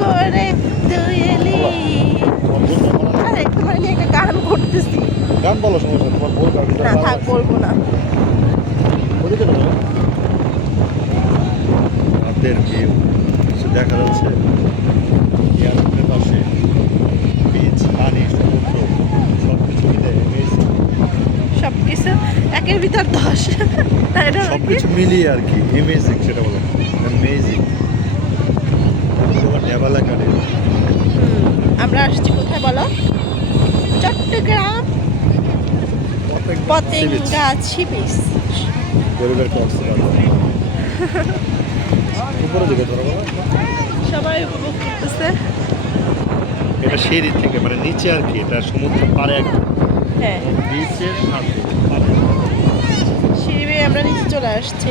করে তুই এলি। আরে তোমার নিয়ে একটা গান করতেছি। গান বলো, সমস্যা তোমার বল গান। না থাক, বলবো না। ওদিকে না রাতের ভিউ কিছু দেখা যাচ্ছে, এয়ারপোর্টের পাশে বিচ, পানি, সমুদ্র সব কিছু মিলে amazing। সবকিছু একের ভিতর 10, তাই না? সব কিছু মিলিয়ে আর কি অ্যামেজিং, সেটা বলো অ্যামেজিং। তোমার নেভালা কাটে। আমরা আসছি কোথায় বলো? Chittagong Patenga sea beach. গরিবের কক্সবাজার উপরে দিকে ধরো বাবা। সবাই উপভোগ করতেছে। এটা সিঁড়ি থেকে মানে নিচে আর কি, এটা সমুদ্র পারে একদম হ্যাঁ, বিচের সাথে। সিঁড়ি বেয়ে আমরা নিচে চলে আসছি।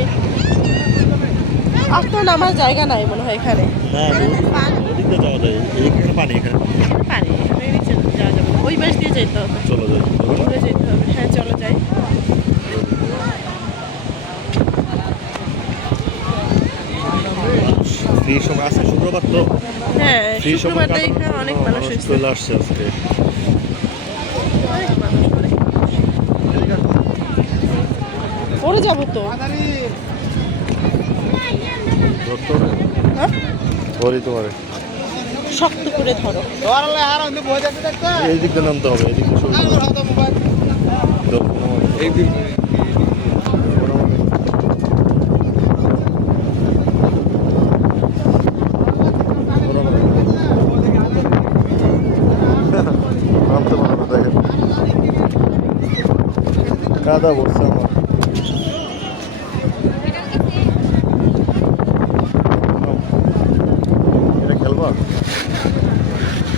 আর তো নামার জায়গা নাই মনে হয় এখানে। না ওদিকে যাওয়া যায়, এইখানে পানি, এখানে পানি এখানে নিচে যাওয়া যাবে না, ওই পাশ দিয়ে যেতে হবে। চলো যাই। ঘুরে যেতে হবে। হ্যাঁ চলো যাই। ফ্রি সময় আছে, শুক্রবার তো হ্যাঁ, ফ্রি সময় শুক্রবারটা এখানে অনেক মানুষ হয়েছে। চলে আসছে আজকে। অনেক মানুষ, অনেক মানুষ। পরে যাবো তো। হ্যাঁ? ধরি তোমারে শক্ত করে ধরো। এই দিক দিয়ে নামতে হবে, এই দিক দিয়ে শুরু এই দিক নামতে পারো না, দেখেন কাদা বলছে আমার। এটা খেলবা?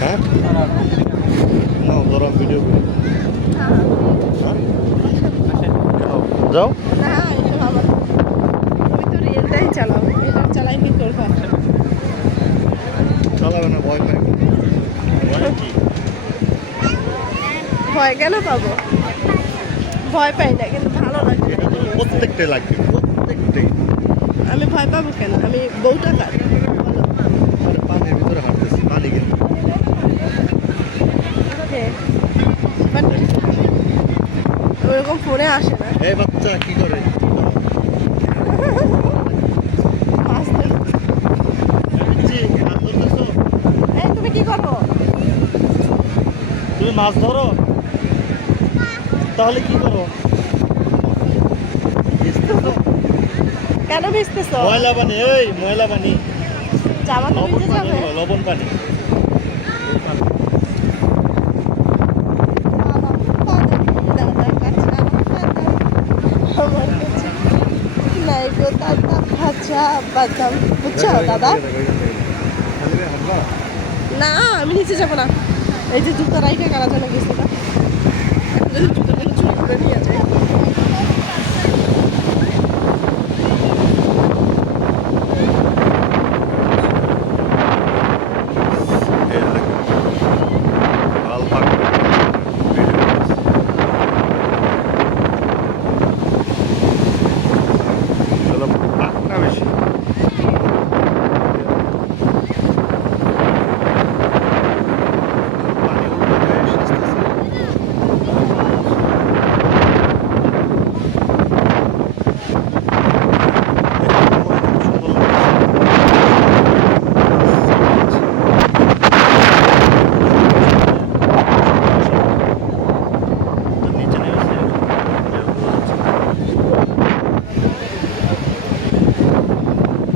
হ্যাঁ না ধরো ভিডিও করি। হ্যাঁ কেন যাও? না এসব আমার, আমি তো রিয়েলটাই চালাবো, এটা চালাই কি করবো? চালাবে না, ভয় পাই। ভয় কি? ভয় কেন পাবো? ভয় পাই না, কিন্তু ভালো লাগে। এটা তো প্রত্যেকটাই লাগবে, প্রত্যেকটাই। আমি ভয় পাবো কেন? আমি বউটা কার বলো? আরে পানির ভিতরে হাঁটতেছি, পানি কিন্তু হ্যাঁ, বাট ওরকম ফোনে আসে না। এই বাচ্চা কি করে? মাছ ধরে। মাছ ধরতেছো? এই তুমি কি করো? তুমি মাছ ধরো? তাহলে কি করো? ভিজতেছো? কেন ভিজতেছো? ময়লা পানি, এই ময়লা পানি, জামা তো লবণ ভিজে পানি, যাবে। লবণ পানি। দাদা কাছে আমার কাছে নাই গো দাদা ভাজা বাদাম, বুঝছো দাদা? না আমি নিচে যাবো না। এই যে জুতো রাইখে কারা যেন গেছে না, জুতোগুলো চুরি করে নিয়ে যায়।